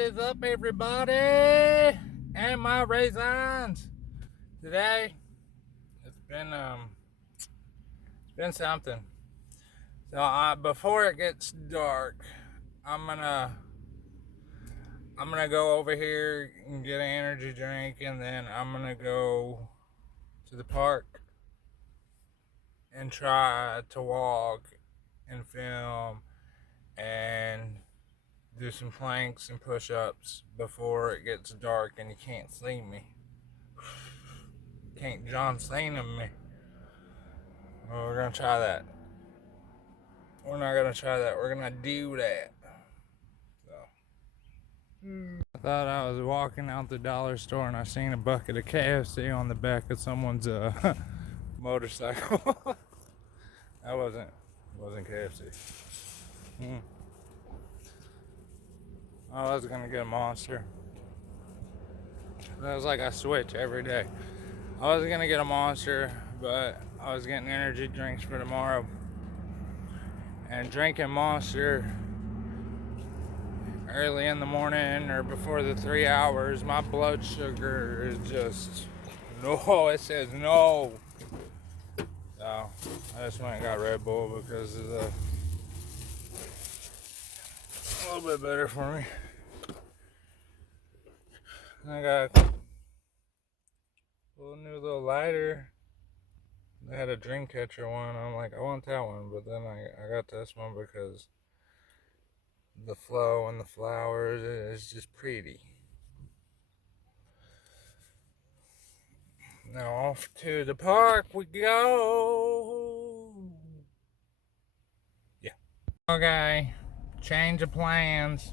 What is up, everybody? And my raisins. Today, it's been something. So before it gets dark, I'm gonna go over here and get an energy drink, and then I'm gonna go to the park and try to walk and film and do some planks and push-ups before it gets dark and you can't see me. Can't John Cena me. Well, we're gonna try that. We're not gonna try that. We're gonna do that. So. I thought I was walking out the dollar store and I seen a bucket of KFC on the back of someone's motorcycle. That wasn't KFC. I was gonna get a Monster. That was like I switch every day. I was gonna get a Monster, but I was getting energy drinks for tomorrow. And drinking Monster early in the morning or before the 3 hours, my blood sugar is just no. It says no. So I just went and got Red Bull because it's a little bit better for me. I got a new little lighter. They had a dream catcher one. I'm like, I want that one, but then I got this one because the flow and the flowers is just pretty. Now off to the park we go. Yeah. Okay. Change of plans.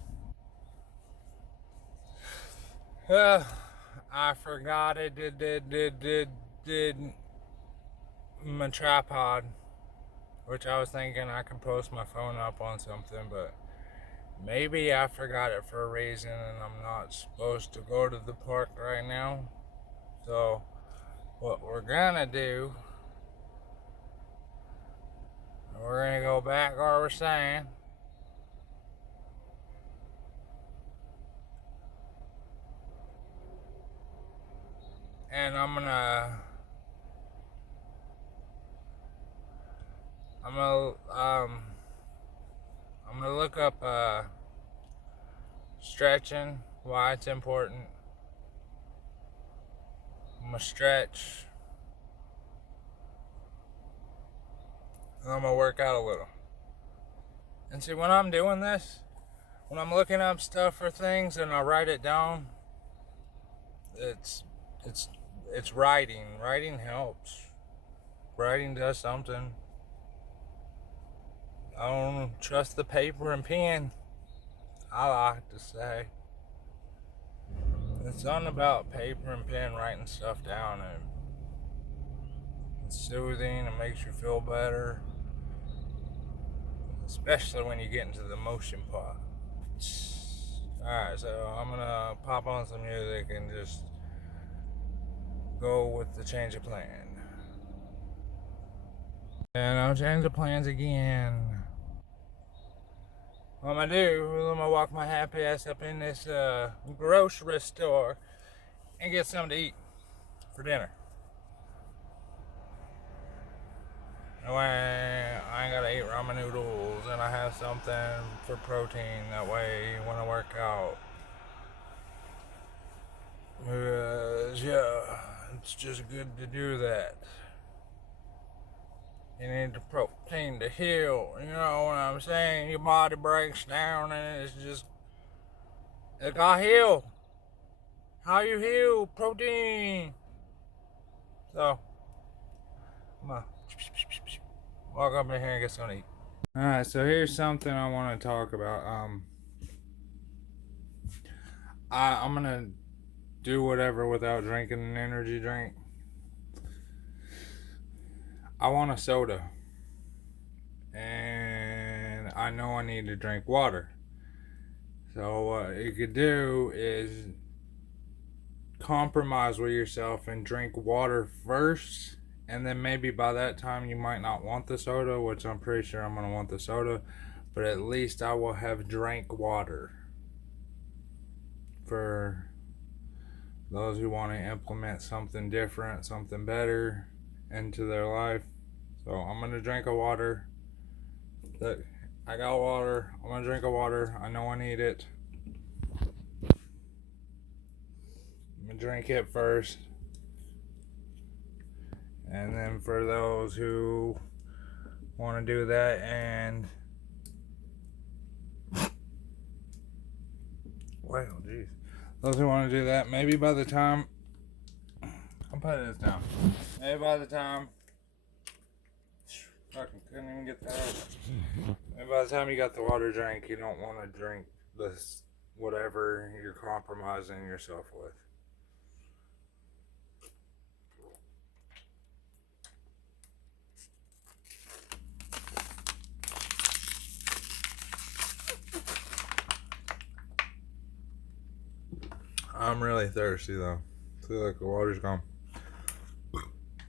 I forgot it did my tripod, which I was thinking I could post my phone up on something, but maybe I forgot it for a reason and I'm not supposed to go to the park right now. So what we're gonna do, we're gonna go back where we're saying. And I'm gonna look up stretching, why it's important. I'm gonna stretch. And I'm gonna work out a little. And see, when I'm doing this, when I'm looking up stuff for things and I write it down, it's writing. Writing helps. Writing does something. I don't trust the paper and pen, I like to say. It's something about paper and pen writing stuff down, and it's soothing. It makes you feel better, especially when you get into the motion part. Alright, so I'm gonna pop on some music and just go with the change of plan. And I'll change the plans again. What I'm gonna do is I'm gonna walk my happy ass up in this grocery store and get something to eat for dinner. That way I ain't gotta eat ramen noodles and I have something for protein. That way when I work out, yeah, it's just good to do that. You need the protein to heal. You know what I'm saying? Your body breaks down and it got heal. How you heal? Protein. So, I'm gonna walk up in here and get something to eat. Alright, so here's something I want to talk about. I'm gonna do whatever without drinking an energy drink. I want a soda. And I know I need to drink water. So what you could do is compromise with yourself and drink water first. And then maybe by that time you might not want the soda, which I'm pretty sure I'm going to want the soda. But at least I will have drank water. for those who want to implement something different, something better into their life. So I'm gonna drink a water. Look, I got water. I'm gonna drink a water. I know I need it. I'm gonna drink it first. And then for those who want to do that and wow, jeez. Those who want to do that, maybe by the time I'm putting this down. Maybe by the time fucking couldn't even get that out. Maybe by the time you got the water drink, you don't want to drink this whatever you're compromising yourself with. I'm really thirsty though. I feel like the water's gone.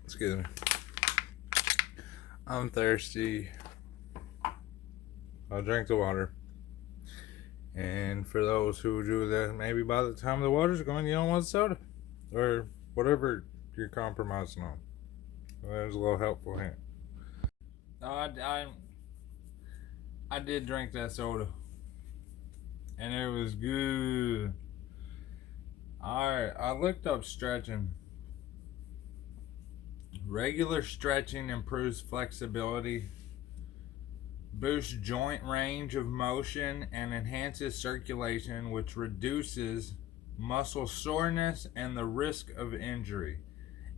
Excuse me. I'm thirsty. I'll drink the water. And for those who do that, maybe by the time the water's gone, you don't want soda. Or whatever you're compromising on. There's a little helpful hint. No, I did drink that soda. And it was good. Alright, I looked up stretching. Regular stretching improves flexibility, boosts joint range of motion, and enhances circulation, which reduces muscle soreness and the risk of injury.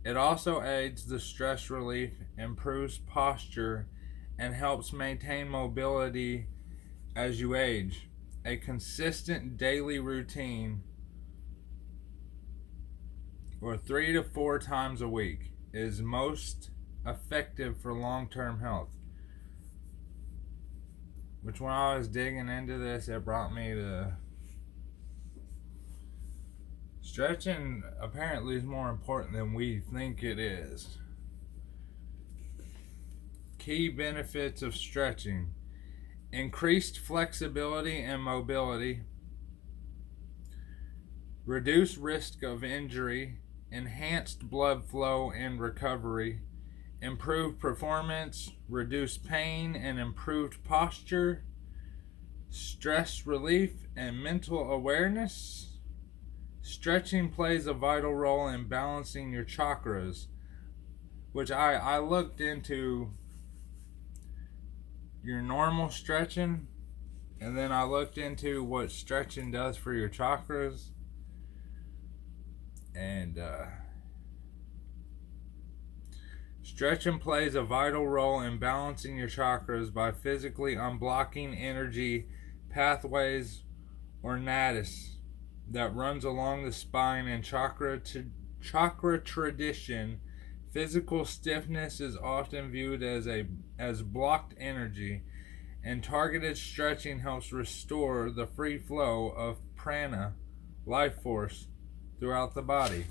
It also aids the stress relief, improves posture, and helps maintain mobility as you age. A consistent daily routine, or 3 to 4 times a week, is most effective for long-term health. Which, when I was digging into this, it brought me to stretching apparently is more important than we think it is. Key benefits of stretching: increased flexibility and mobility, reduced risk of injury, enhanced blood flow and recovery, improved performance, reduced pain and improved posture, stress relief and mental awareness. Stretching plays a vital role in balancing your chakras, which I looked into your normal stretching, and then I looked into what stretching does for your chakras. And stretching plays a vital role in balancing your chakras by physically unblocking energy pathways or nadis that runs along the spine and chakra tradition. Physical stiffness is often viewed as blocked energy, and targeted stretching helps restore the free flow of prana, life force, throughout the body.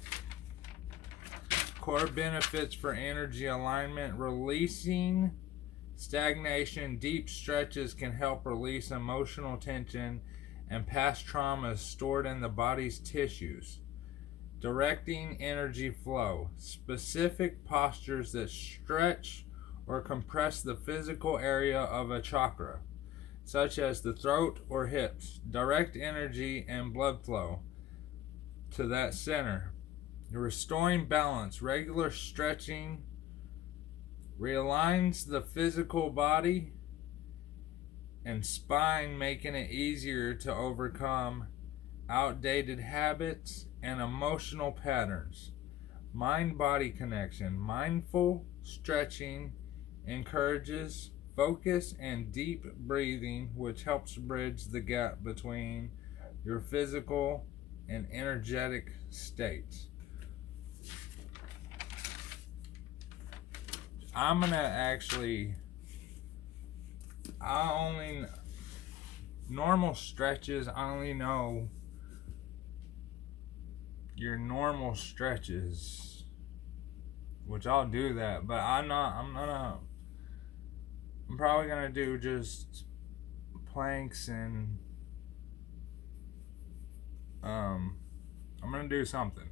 Core benefits for energy alignment: releasing stagnation. Deep stretches can help release emotional tension and past traumas stored in the body's tissues. Directing energy flow. Specific postures that stretch or compress the physical area of a chakra, such as the throat or hips, direct energy and blood flow to that center. Restoring balance. Regular stretching realigns the physical body and spine, making it easier to overcome outdated habits and emotional patterns. Mind-body connection. Mindful stretching encourages focus and deep breathing, which helps bridge the gap between your physical and energetic states. I'm gonna actually, normal stretches, I only know your normal stretches, which I'll do that, but I'm probably gonna do just planks and gonna do something.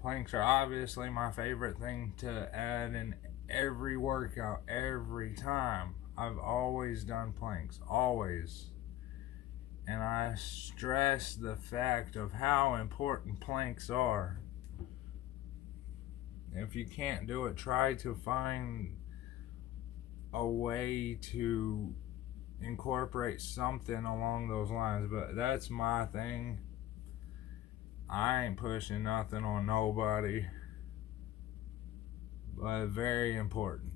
Planks are obviously my favorite thing to add in every workout, every time. I've always done planks, always. And I stress the fact of how important planks are. If you can't do it, try to find a way to incorporate something along those lines. But that's my thing. I ain't pushing nothing on nobody. But very important.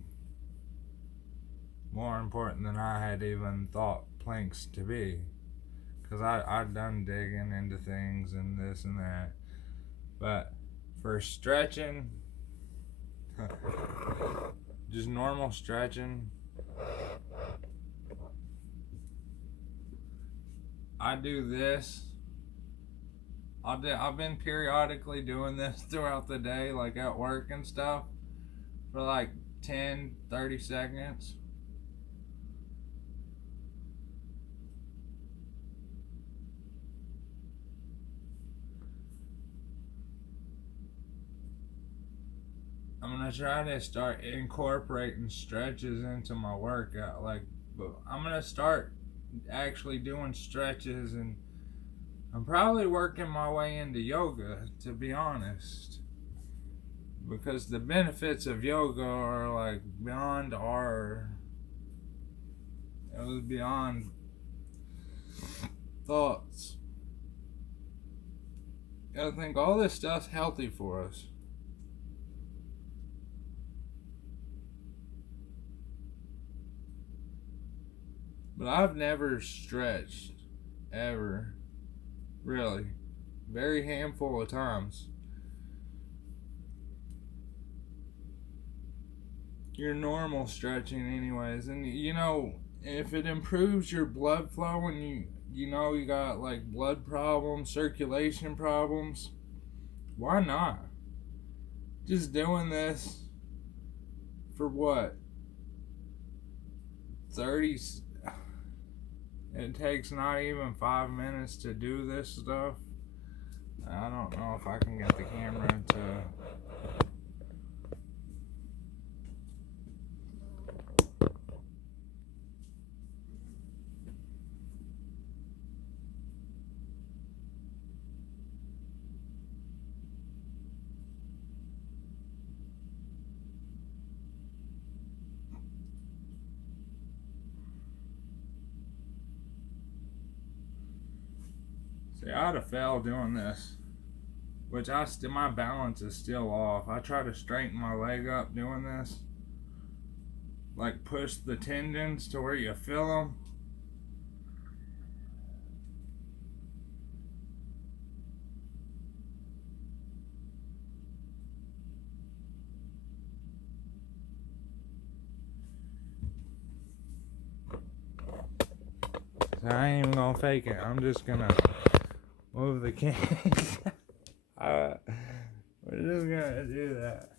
More important than I had even thought planks to be. Because I've done digging into things and this and that. But for stretching, just normal stretching, I do this. I've been periodically doing this throughout the day, like at work and stuff, for like 10-30 seconds. I'm gonna try to start incorporating stretches into my workout. I'm gonna start actually doing stretches, and I'm probably working my way into yoga, to be honest, because the benefits of yoga are like beyond beyond thoughts. I think all this stuff's healthy for us. But I've never stretched, ever. Really. Very handful of times. Your normal stretching anyways. And if it improves your blood flow and you got like blood problems, circulation problems, why not? Just doing this for what? 30. It takes not even 5 minutes to do this stuff. I don't know if I can get the camera to... See, I'd have failed doing this, which my balance is still off. I try to straighten my leg up doing this, like push the tendons to where you feel them. So I ain't even gonna fake it. I'm just gonna move the camera. We're just gonna do that.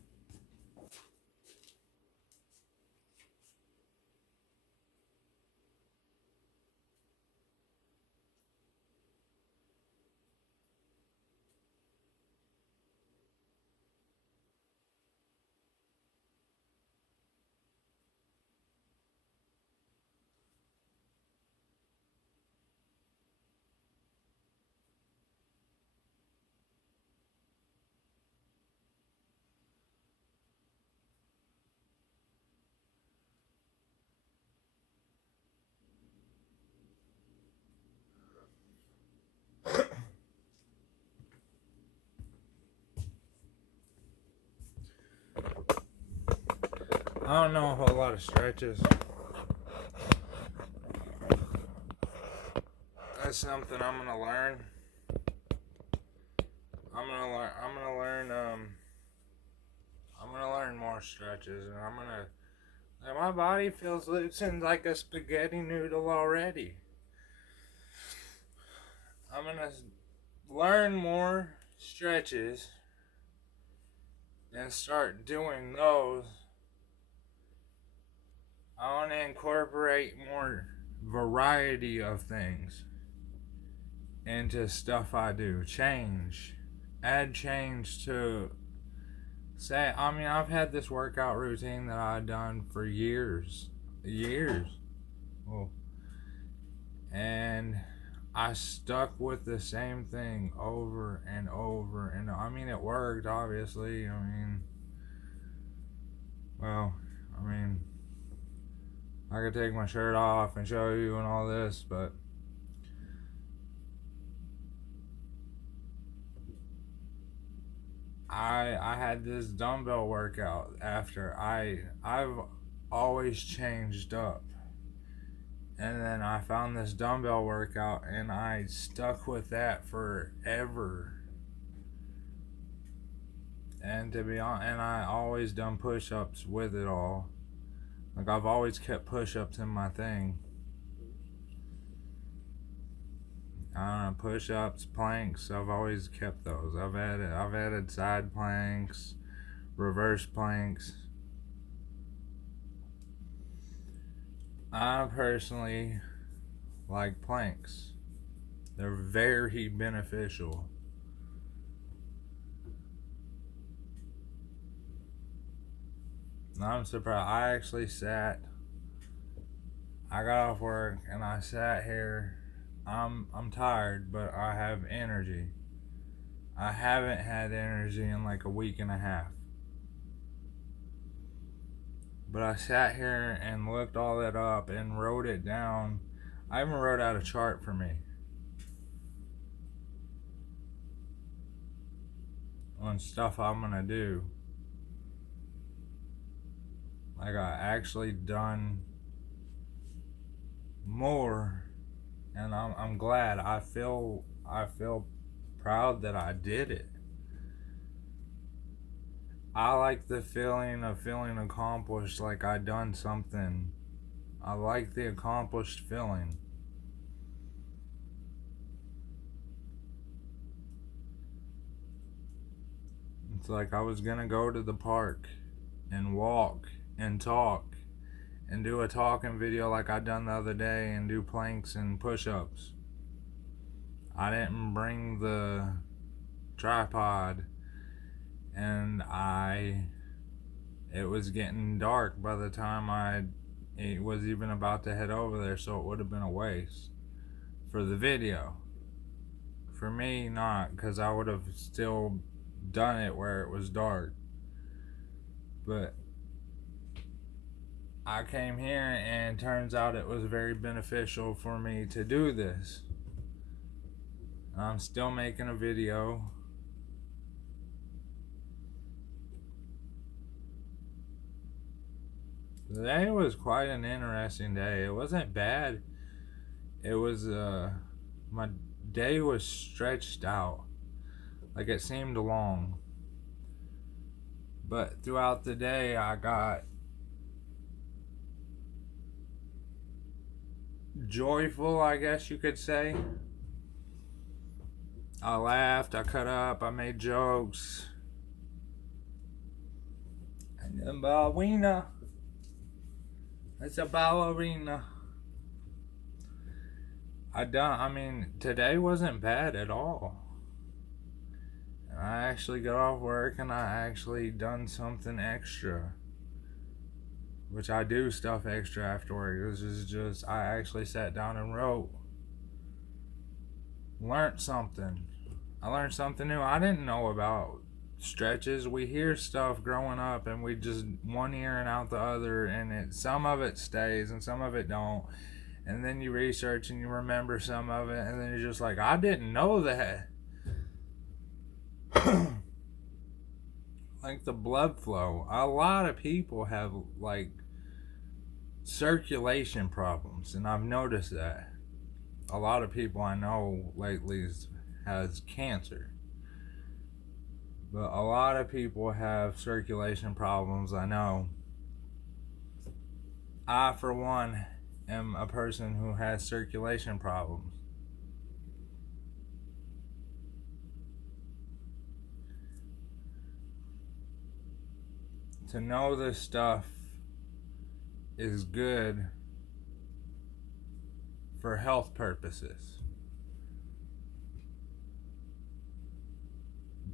I don't know a whole lot of stretches. That's something I'm gonna learn. I'm gonna learn more stretches, and my body feels loosened like a spaghetti noodle already. I'm gonna learn more stretches and start doing those. I want to incorporate more variety of things. into stuff I do. Add change to say, I mean, I've had this workout routine that I've done for years. Well, and I stuck with the same thing over and over. And I mean, it worked, obviously. I mean, I could take my shirt off and show you and all this, but I had this dumbbell workout after I've always changed up. And then I found this dumbbell workout and I stuck with that forever. And to be honest, and I always done push-ups with it all. Like, I've always kept push-ups in my thing. Push-ups, planks, I've always kept those. I've added side planks, reverse planks. I personally like planks. They're very beneficial. I'm surprised. I got off work and I sat here. I'm tired, but I have energy. I haven't had energy in like a week and a half. But I sat here and looked all that up and wrote it down. I even wrote out a chart for me on stuff I'm gonna do. Like, I actually done more, and I'm glad. I feel proud that I did it. I like the feeling of feeling accomplished, like I done something. I like the accomplished feeling. It's like I was gonna go to the park and walk and talk and do a talking video like I done the other day and do planks and push-ups. I didn't bring the tripod, and it was getting dark by the time it was even about to head over there, so it would have been a waste for the video. For me, not, because I would have still done it where it was dark. But I came here and turns out it was very beneficial for me to do this. I'm still making a video. Today was quite an interesting day. It wasn't bad. It was, my day was stretched out. Like, it seemed long. But throughout the day, I got joyful, I guess you could say. I laughed, I cut up, I made jokes. And then ballerina. It's a ballerina. Today wasn't bad at all. I actually got off work and I actually done something extra. Which I do stuff extra after work. This is just, I actually sat down and wrote. Learned something. I learned something new. I didn't know about stretches. We hear stuff growing up and we just one ear and out the other, and some of it stays and some of it don't. And then you research and you remember some of it, and then you're just like, I didn't know that. Like the blood flow. A lot of people have like circulation problems, and I've noticed that. A lot of people I know lately has cancer. But a lot of people have circulation problems, I know. I, for one, am a person who has circulation problems. To know this stuff is good for health purposes.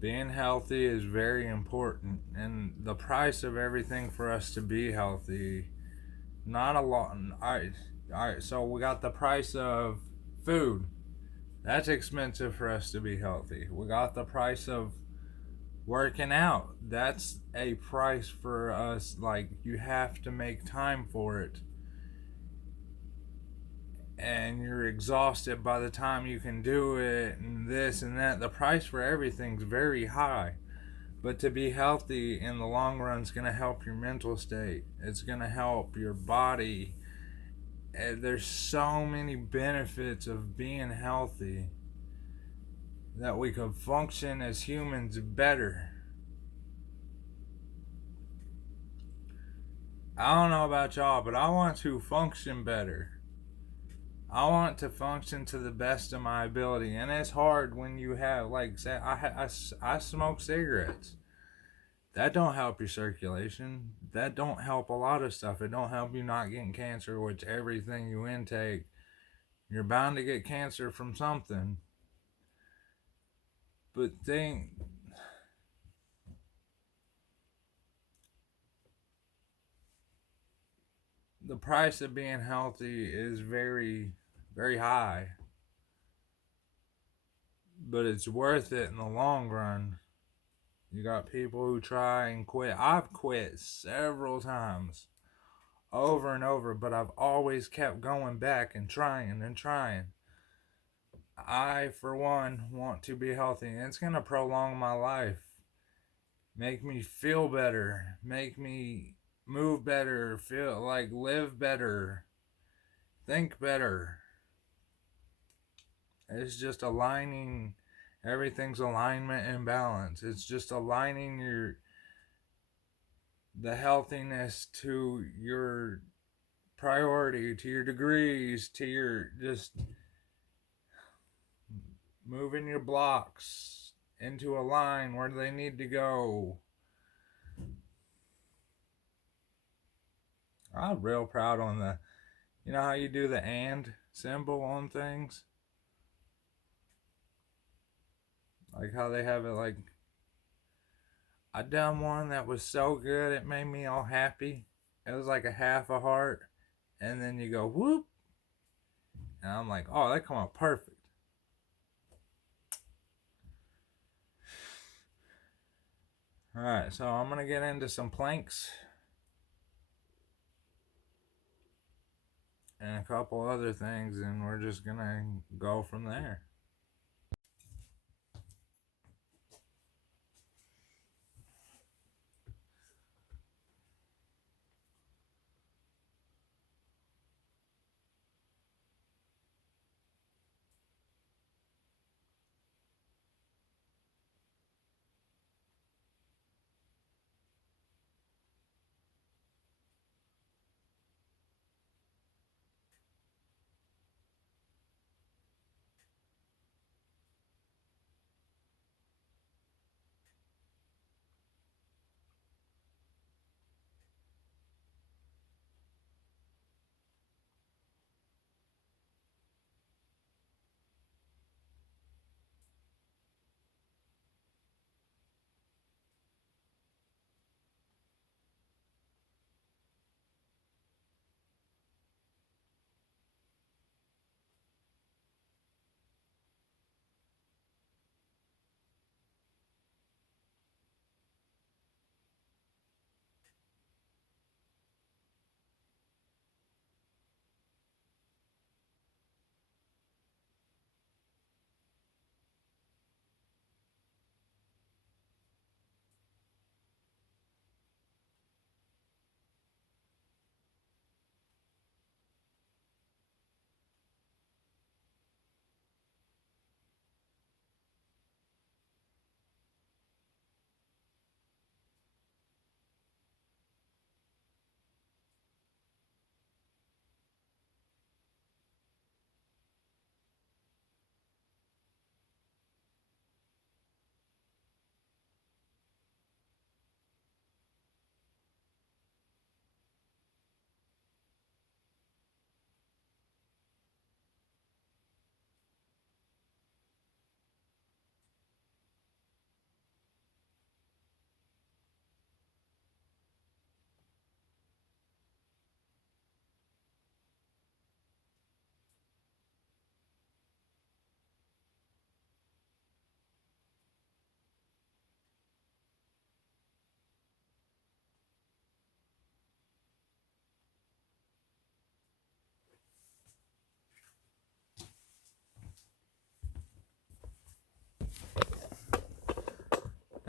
Being healthy is very important, and the price of everything for us to be healthy, not a lot. All right, so we got the price of food. That's expensive for us to be healthy. We got the price of working out. That's a price for us. Like, you have to make time for it. And you're exhausted by the time you can do it, and this and that. The price for everything's very high. But to be healthy in the long run is going to help your mental state. It's going to help your body. And there's so many benefits of being healthy that we could function as humans better. I don't know about y'all, but I want to function better. I want to function to the best of my ability, and it's hard when you have, like, say, I smoke cigarettes. That don't help your circulation. That don't help a lot of stuff. It don't help you not getting cancer, which everything you intake, you're bound to get cancer from something. But the price of being healthy is very, very high. But it's worth it in the long run. You got people who try and quit. I've quit several times, over and over, but I've always kept going back and trying and trying. I, for one, want to be healthy, and it's going to prolong my life. Make me feel better. Make me move better. Feel like live better. Think better. It's just aligning. Everything's alignment and balance. It's just aligning the healthiness to your priority, to your degrees, to your just moving your blocks into a line where they need to go. I'm real proud on you know how you do the and symbol on things? Like how they have it, like, I done one that was so good it made me all happy. It was like a half a heart, and then you go whoop, and I'm like, oh, that come out perfect. Alright, so I'm gonna get into some planks and a couple other things, and we're just gonna go from there.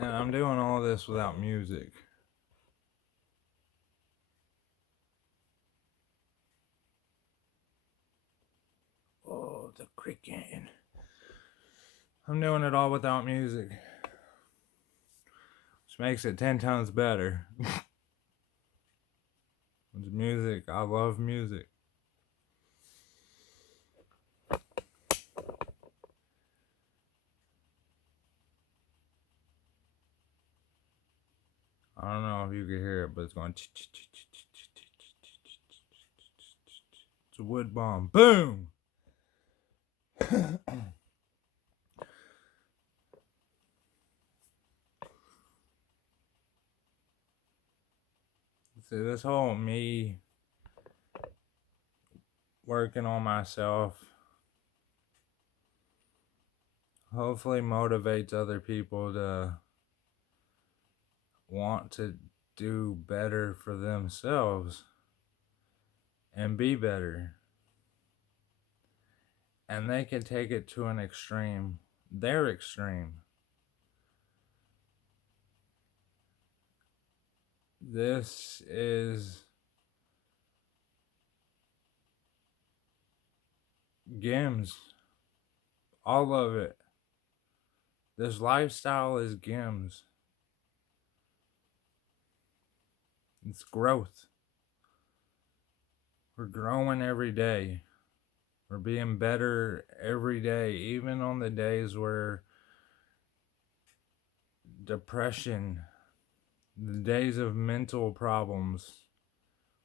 And I'm doing all this without music. Oh, the cricket. I'm doing it all without music. Which makes it 10 times better. With music, I love music. I don't know if you can hear it, but it's going. It's a wood bomb. Boom! See, this whole me working on myself hopefully motivates other people to want to do better for themselves and be better. And they can take it to an extreme, their extreme. This is Gims. All of it. This lifestyle is Gims. It's growth. We're growing every day. We're being better every day, even on the days where depression, the days of mental problems,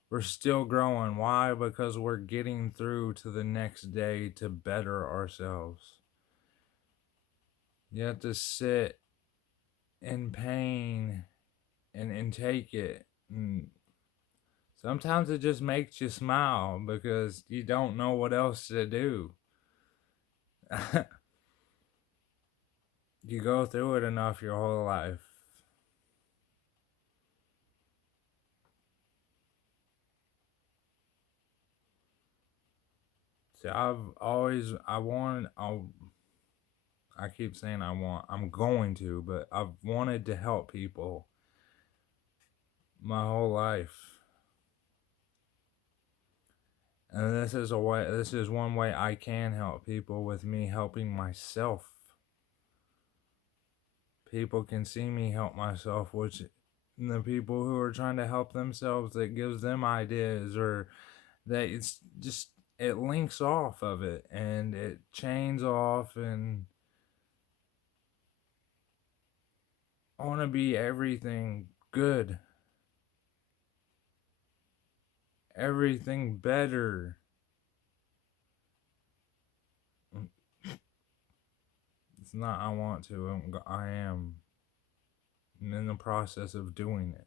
we're still growing. Why? Because we're getting through to the next day to better ourselves. You have to sit in pain and take it. And sometimes it just makes you smile because you don't know what else to do. You go through it enough your whole life. See, I keep saying I'm going to, but I've wanted to help people my whole life. And this is one way I can help people, with me helping myself. People can see me help myself, which the people who are trying to help themselves, that gives them ideas, or that it's just, it links off of it and it chains off. And I want to be everything good, everything better. It's not I want to, I am. I'm in the process of doing it.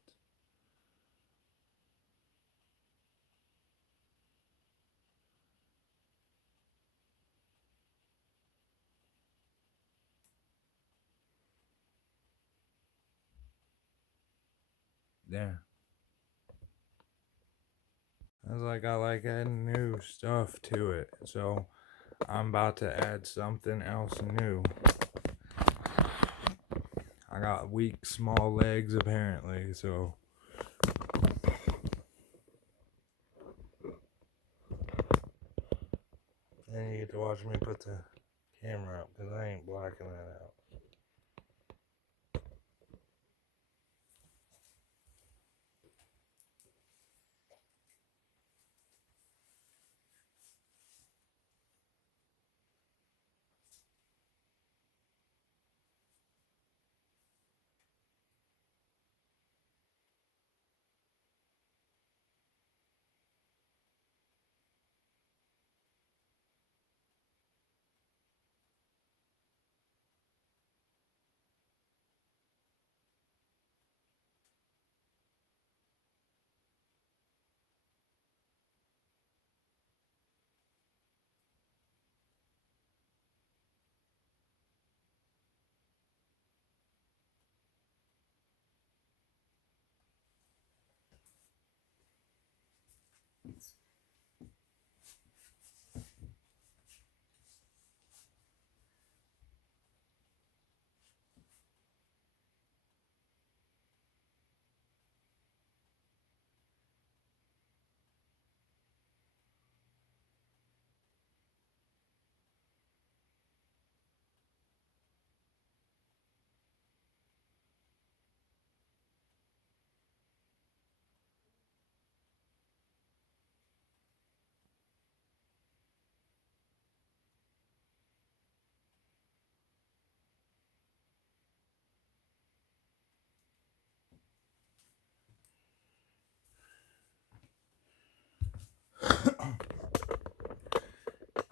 Yeah. I like adding new stuff to it. So I'm about to add something else new. I got weak, small legs apparently, so then you get to watch me put the camera up because I ain't blacking that out.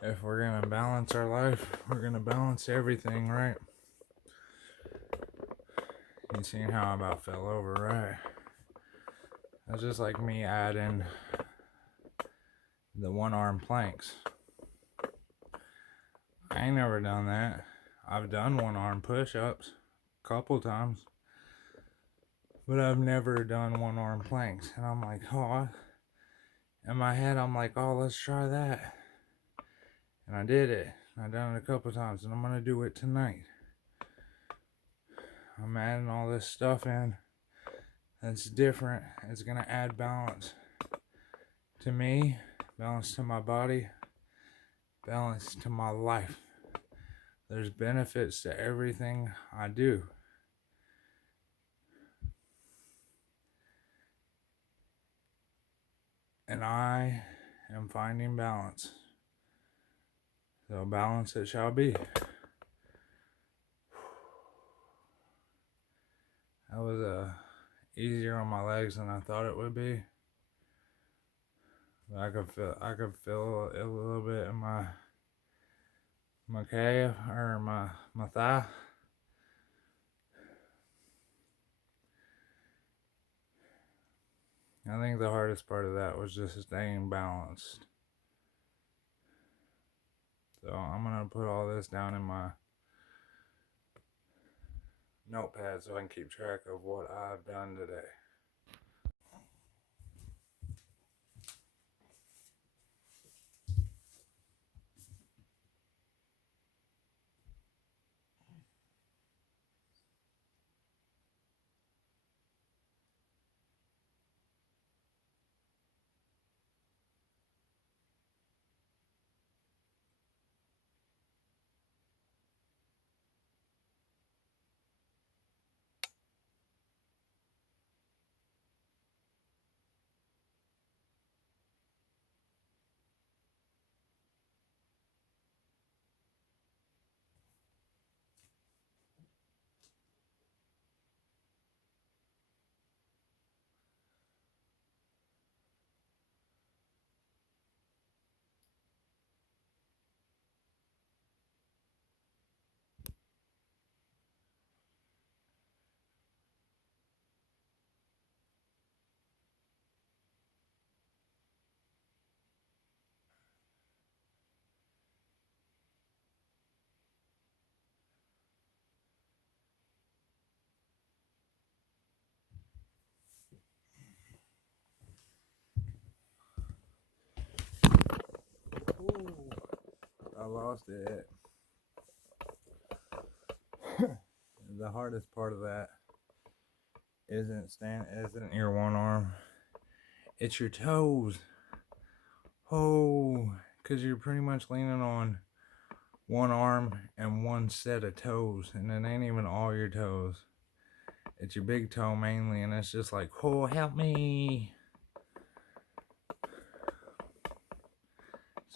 If we're gonna balance our life, we're gonna balance everything, right? You seen how I about fell over, right? That's just like me adding the one arm planks. I ain't never done that. I've done one arm push ups a couple times, but I've never done one arm planks. And I'm like, oh, in my head, I'm like, oh, let's try that. And I did it. I've done it a couple times, and I'm gonna do it tonight. I'm adding all this stuff in that's different. It's gonna add balance to me, balance to my body, balance to my life. There's benefits to everything I do. And I am finding balance. So balance it shall be. That was easier on my legs than I thought it would be. But I could feel it a little bit in my calf or my thigh. I think the hardest part of that was just staying balanced. So I'm gonna put all this down in my notepad so I can keep track of what I've done today. Ooh, I lost it. The hardest part of that isn't your one arm. It's your toes. Oh, because you're pretty much leaning on one arm and one set of toes, and it ain't even all your toes. It's your big toe mainly, and it's just like, oh, help me.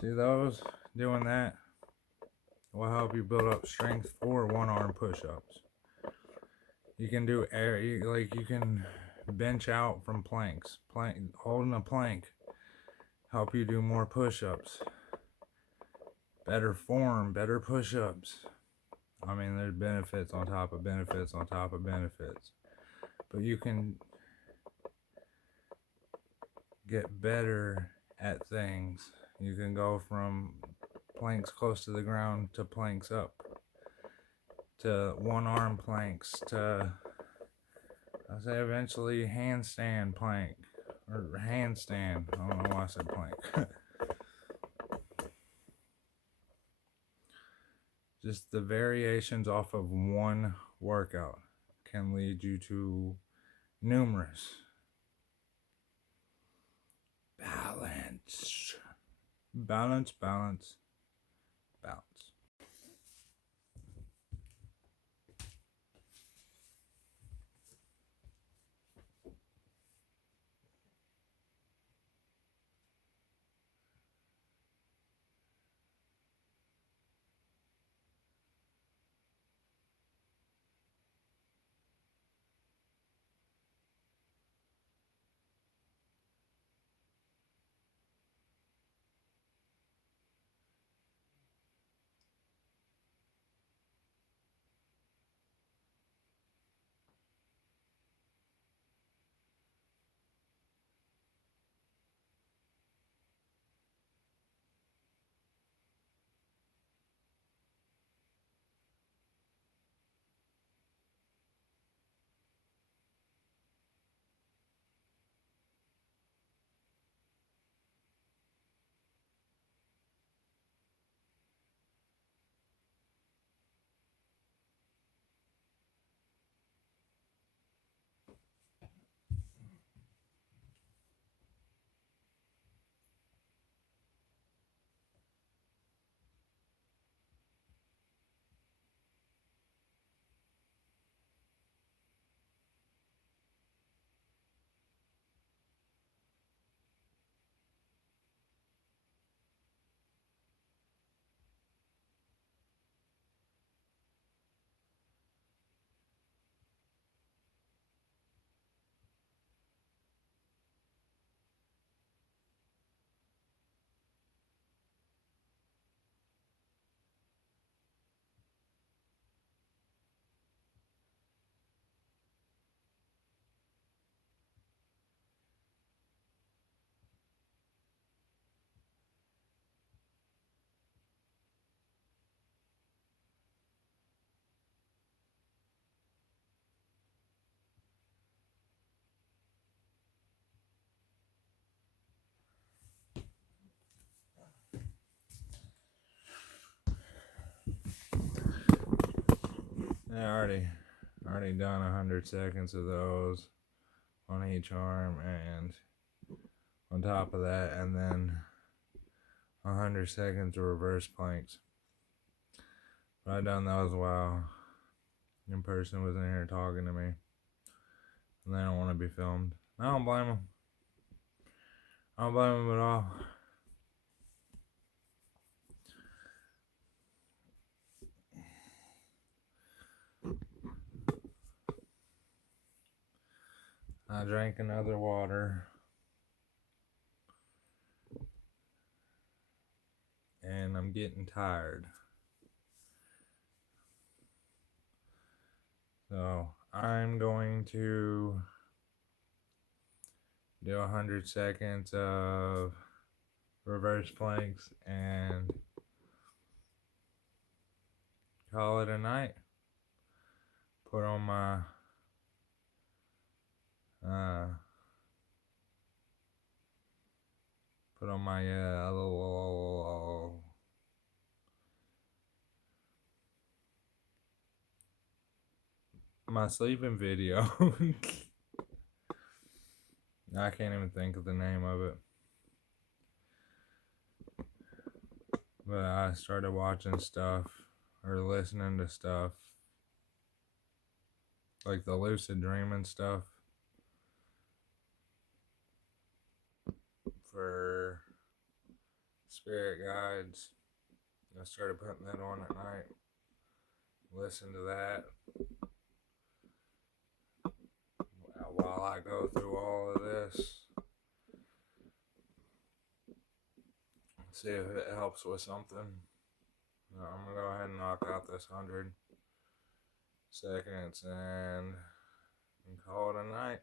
See those? Doing that will help you build up strength for one arm push-ups. You can do air, you can bench out from planks. Holding a plank help you do more push-ups. Better form, better push-ups. I mean, there's benefits on top of benefits on top of benefits. But you can get better at things. You can go from planks close to the ground to planks up, to one arm planks, to I say eventually handstand plank or handstand. I don't know why I said plank. Just the variations off of one workout can lead you to numerous. Balance. Balance, balance, balance. I already done 100 seconds of those on each arm, and on top of that, and then 100 seconds of reverse planks. But I done those while in person was in here talking to me, and they don't want to be filmed. I don't blame them. I don't blame them at all. I drank another water, and I'm getting tired. So I'm going to do 100 seconds of reverse planks and call it a night. Put on my my sleeping video. I can't even think of the name of it. But I started watching stuff or listening to stuff like the lucid dreaming stuff for spirit guides. I started putting that on at night. Listen to that while I go through all of this. See if it helps with something. I'm gonna go ahead and knock out this 100 seconds and call it a night.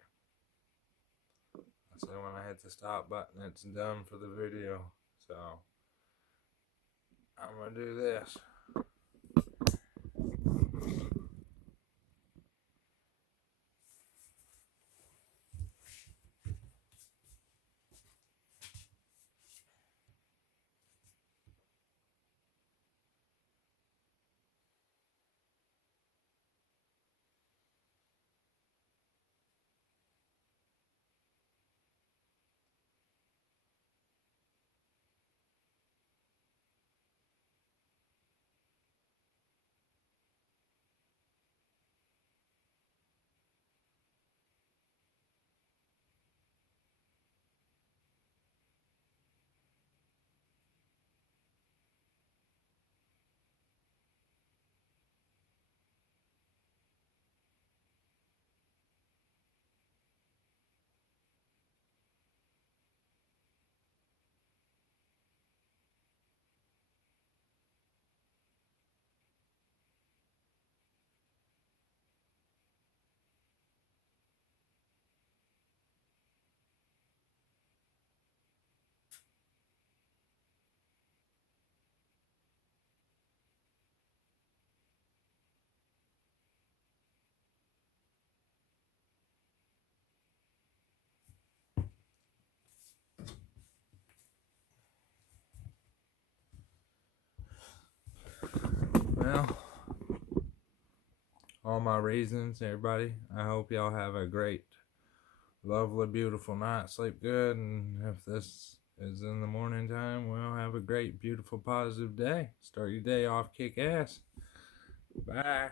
So when I hit the stop button, it's done for the video. So I'm gonna do this. Well, all my reasons, everybody. I hope y'all have a great, lovely, beautiful night. Sleep good, and if this is in the morning time, well, have a great, beautiful, positive day. Start your day off kick ass. Bye.